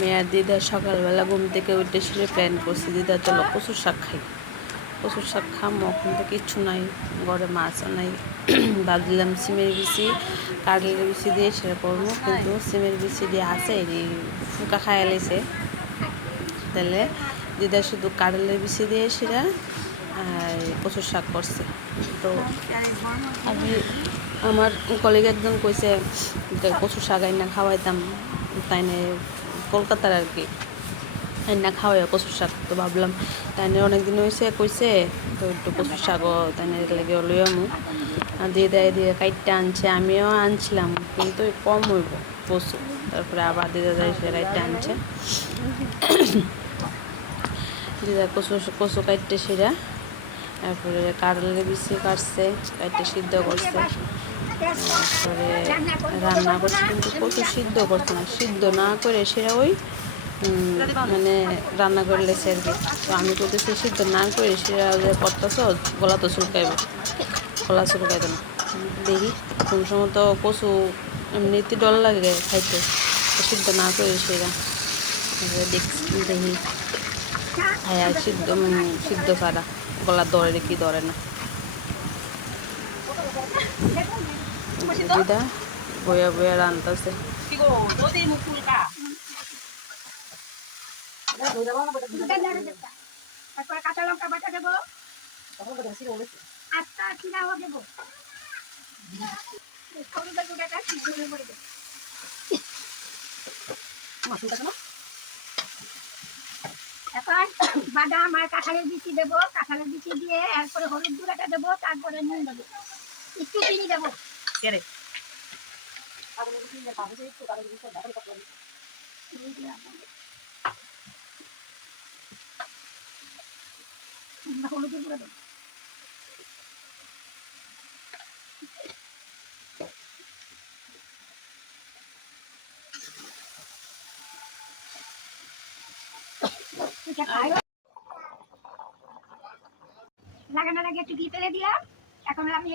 মেয়ের দিদা সকালবেলা ঘুম থেকে উঠে সেরে প্ল্যান করছে, দিদা চলো কচুর শাক খাই। কচুর শাক খামো, এখন তো কিচ্ছু নাই, ঘরে মাছও নাই। ভাবছিলাম সিমের বিচি কাটলের বিচি দিয়ে সেটা করবো, কিন্তু সিমের বিচি দিয়ে আছে এই ফুকা খাইয়া লেছে। তাহলে দিদা শুধু কাটলের বিচি দিয়ে সেটা কচুর শাক করছে। তো আমি আমার কলিগ একজন কইছে কচুর শাক আইনা খাওয়াইতাম, তাই কলকাতার আর কি আইনা খাওয়াই কচুর শাক। তো ভাবলাম তাই অনেকদিন হয়েছে কইছে, তো একটু কচুর শাকও তাই লেগে লইয়ামু দিয়ে দেয় দিয়ে কাইটটা আনছে, আমিও আনছিলাম কিন্তু কম হইব কচু। তারপরে আবার দিদা দেয় সে কাইটটা আনছে, দিদা কচু কাইটতে সেরা। তারপরে কাটলের বিচি কাটছে, কাইটে সিদ্ধ করছে, তারপরে রান্না করছে। কিন্তু কচু সিদ্ধ করছে না, সিদ্ধ না করে সেটা ওই মানে রান্না করলে সে আর কি। তো আমি করতেছি সিদ্ধ না করে সেটা করতেছ, গলা তো চুলকাইব, গলা চুলকাইতো না। দেখি কোন সময় তো কচু এমনিতে ডর লাগে খাইতে, সিদ্ধ না করে সেটা দেখি হ্যাঁ সিদ্ধ সিদ্ধ ছাড়া গলা ধরে কি ধরে না। দিদা বয়া বয়া রান্তাছে। কাঁচা লঙ্কা বাটা দেবো, আস্তা চিরাও দেবো, এখন বাদাম আর কাঁঠালের বিচি দেবো, কাঁঠালের বিচি দিয়ে এরপরে হলুদ গুঁড়াটা দেবো, তারপরে নুন দেবো, একটু চিনি দেবো। হলুদের গুঁড়া দেবো। লাগে না লাগে একটু ঘি ফেলে দিলাম। এখন আমি